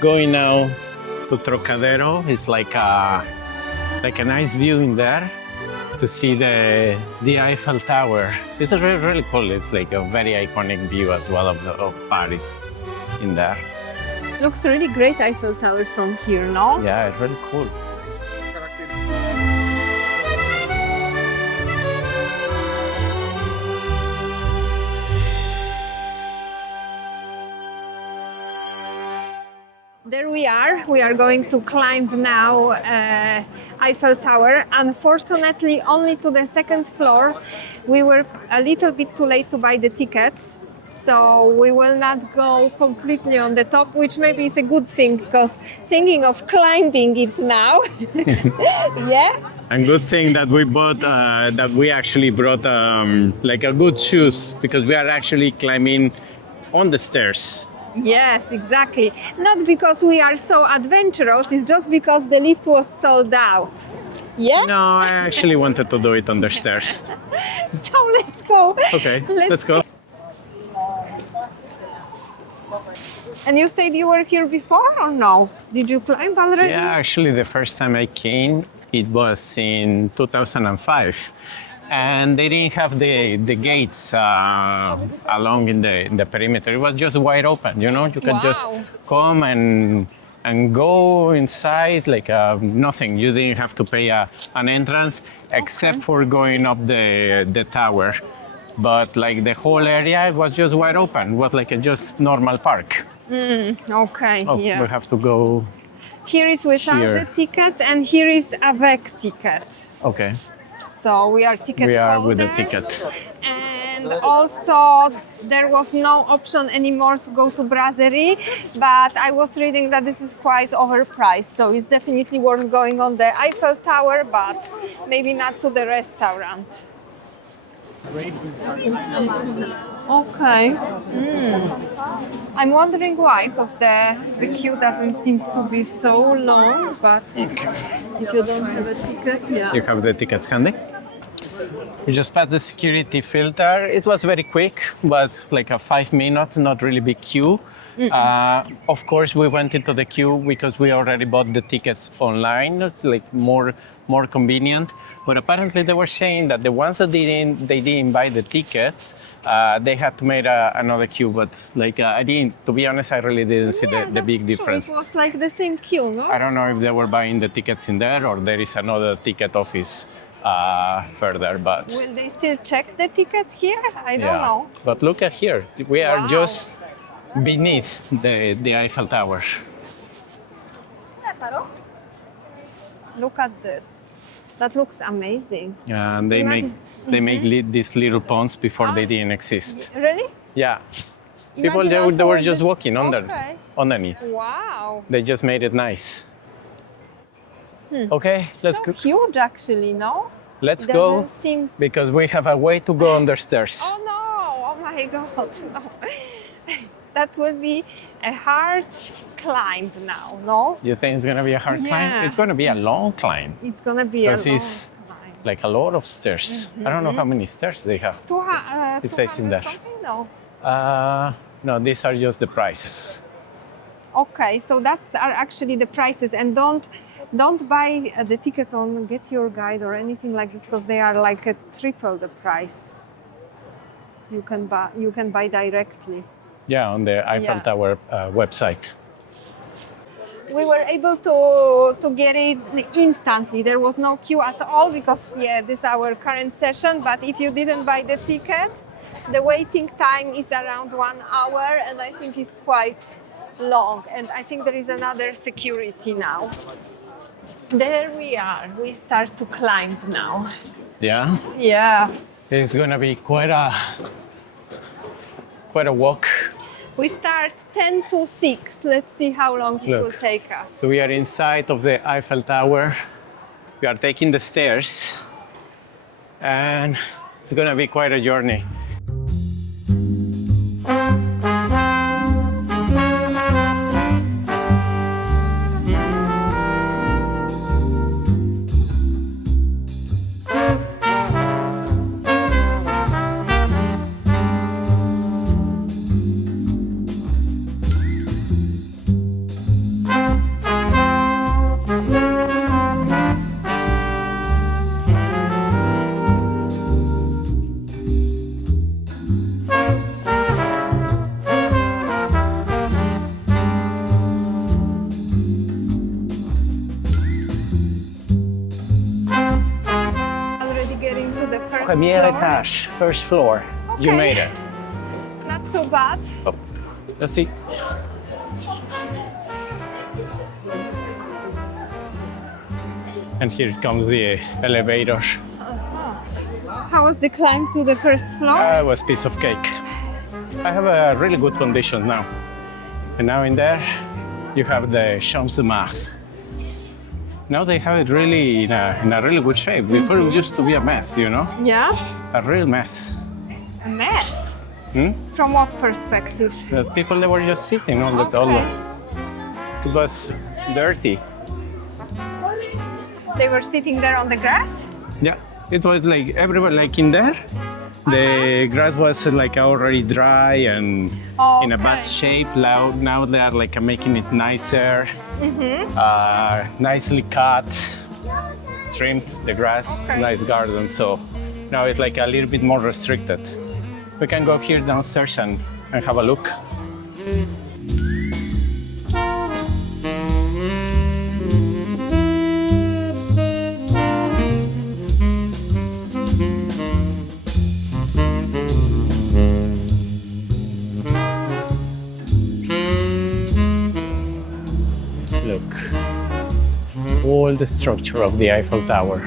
going now to Trocadero. It's like a nice view in there to see the Eiffel Tower. It's really, really cool. It's like a very iconic view as well of Paris in there. Looks really great, Eiffel Tower from here, no? Yeah, it's really cool. There we are. We are going to climb now Eiffel Tower. Unfortunately, only to the second floor. We were a little bit too late to buy the tickets, so we will not go completely on the top, which maybe is a good thing because thinking of climbing it now, yeah. And good thing that we bought, that we actually brought like a good shoes because we are actually climbing on the stairs. Yes, exactly. Not because we are so adventurous, it's just because the lift was sold out. Yeah? No, I actually wanted to do it on the stairs. So let's go. Okay, let's go. And you said you were here before or no? Did you climb already? Yeah, actually the first time I came, it was in 2005. And they didn't have the gates along in the perimeter. It was just wide open, you know? You could just come and go inside like nothing. You didn't have to pay an entrance except for going up the tower. But like the whole area, it was just wide open. It was like a just normal park. Okay, Oh, yeah. we have to go Here is without here. the tickets and here is avec ticket. Okay. So we are ticket We are holders. with the ticket. And also there was no option anymore to go to Brasserie, but I was reading that this is quite overpriced, so it's definitely worth going on the Eiffel Tower, but maybe not to the restaurant. Okay. I'm wondering why, because the queue doesn't seem to be so long, but if you don't have a ticket, yeah. You have the tickets handy? We just passed the security filter. It was very quick, but like a 5 minutes, not really big queue. Of course, we went into the queue because we already bought the tickets online. It's like more convenient. But apparently, they were saying that the ones that they didn't buy the tickets, they had to make another queue. But like I didn't. To be honest, I really didn't see the big difference. True. It was like the same queue, no? I don't know if they were buying the tickets in there or there is another ticket office further, but Will they still check the ticket here? I don't know. But look at here, we are Wow. just beneath the Eiffel Tower. Look at this. That looks amazing. And they Imagine- make these little ponds before they didn't exist. Really? Yeah, people Imagine they also were with just this- walking Okay. underneath. Wow. They just made it nice. Okay, let's So go. huge actually, no? Let's go Doesn't seem... because we have a way to go under stairs. Oh no! Oh my god, no. That will be a hard climb now, no? You think it's gonna be a hard climb? Yeah. It's gonna be a long climb. It's gonna be a Because long it's climb. like a lot of stairs. I don't know how many stairs they have. It says in 200 there. something? No. No, these are just the prices. Okay, so that's are actually the prices, and don't buy the tickets on Get Your Guide or anything like this because they are like a triple the price. You can buy directly. Yeah, on the Eiffel Yeah. Tower website. We were able to get it instantly. There was no queue at all because this is our current session. But if you didn't buy the ticket, the waiting time is around 1 hour, and I think it's quite long. And I think there is another security now. There we are. We start to climb now. Yeah, Yeah. it's gonna be quite a walk. We start 10 to 6. Let's see how long it Look. will take us. So we are inside of the Eiffel Tower. We are taking the stairs, and it's gonna be quite a journey. Premier floor. étage, first floor. You Okay. made it. Not so bad. Oh, let's see. And here comes the elevator. How was the climb to the first floor? It was piece of cake. I have a really good condition now. And now in there, you have the Champs de Mars. Now they have it really in a really good shape. Before it used to be a mess, you know? Yeah. A real mess. A mess. Hmm? From what perspective? The people, they were just sitting all the Okay. It was dirty. They were sitting there on the grass? Yeah, it was like everywhere, like in there. The grass was like already dry and in a bad Okay. shape. Now they are like making it nicer, Mm-hmm. nicely cut, trimmed the grass, Okay. nice garden. So now it's like a little bit more restricted. We can go here downstairs and have a look. Look, all the structure of the Eiffel Tower.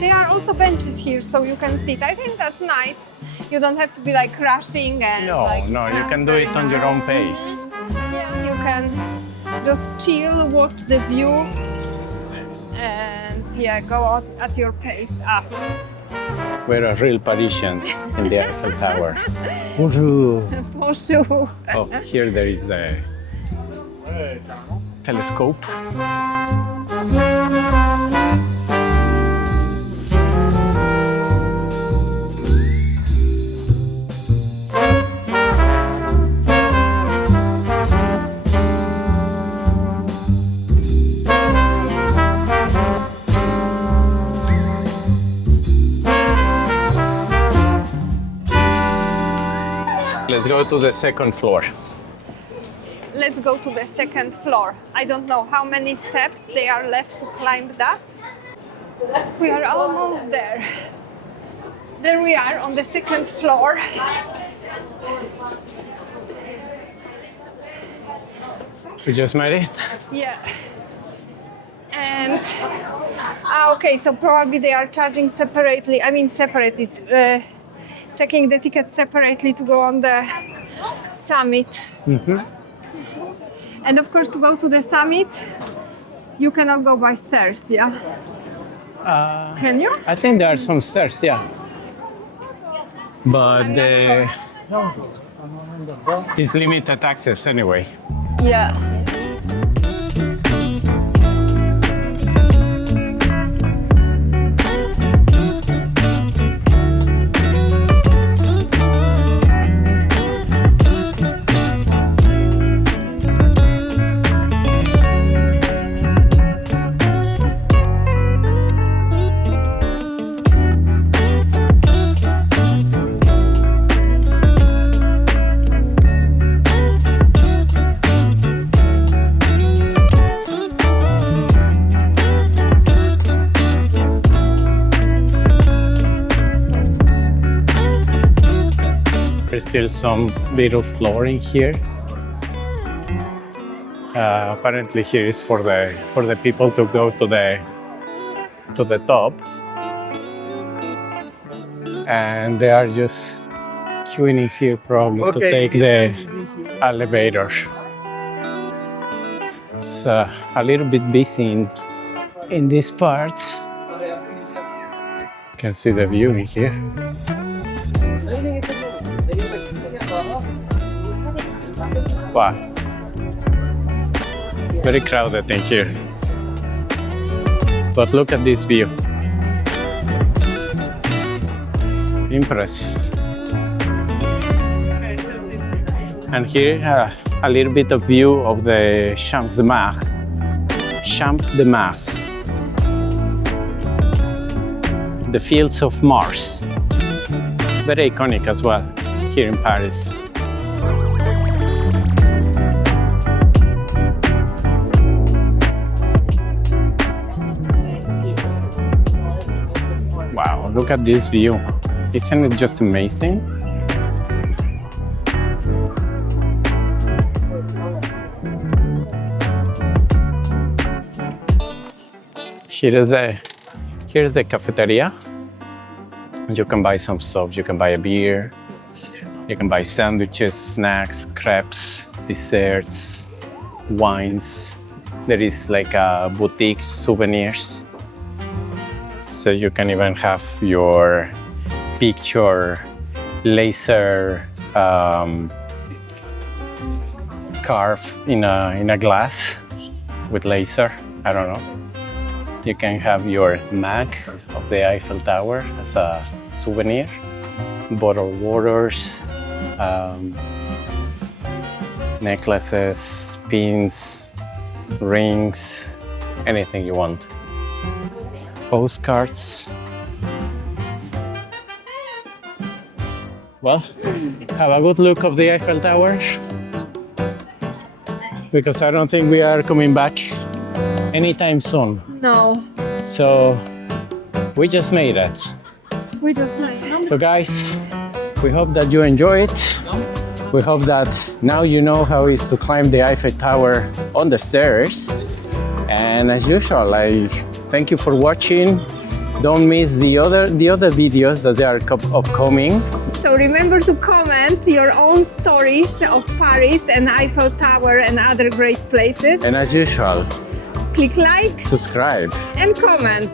There are also benches here so you can sit. I think that's nice. You don't have to be like rushing and No, like, no, you stand can do very it on your own much. pace. Yeah, you can just chill, watch the view, and yeah, go out at your pace. We're a real Parisians in the Eiffel Tower. Bonjour. Bonjour. Oh, here there is the telescope. Let's go to the second floor. Let's go to the second floor. I don't know how many steps they are left to climb that. We are almost there. There we are on the second floor. We just made it. Yeah. And okay, so probably they are charging separately. I mean, separately. Checking the ticket separately to go on the summit. Mm-hmm. And of course, to go to the summit, you cannot go by stairs, yeah? Can you? I think there are some stairs, yeah. But I'm not it's limited access anyway. Yeah. There's still some little flooring here. Apparently here is for the people to go to the top, and they are just queuing in here probably to take the elevator. It's a little bit busy in this part. You can see the view in here. Wow. Very crowded in here. But look at this view. Impressive. And here a little bit of view of the Champs de Mars. Champs de Mars. The Fields of Mars. Very iconic as well here in Paris. Wow, look at this view. Isn't it just amazing? Here's the cafeteria. You can buy some stuff. You can buy a beer. You can buy sandwiches, snacks, crepes, desserts, wines. There is like a boutique souvenirs. So you can even have your picture laser carved in a glass with laser. I don't know. You can have your mug of the Eiffel Tower as a souvenir, bottled waters, necklaces, pins, rings, anything you want. Postcards. Well, have a good look of the Eiffel Tower, because I don't think we are coming back anytime soon. No, So we just made it. we just made it. So guys, we hope that you enjoy it. We hope that now you know how it is to climb the Eiffel Tower on the stairs. And as usual, I thank you for watching. Don't miss the other videos that are upcoming. So remember to comment your own stories of Paris and Eiffel Tower and other great places. And as usual, Click like subscribe. and comment.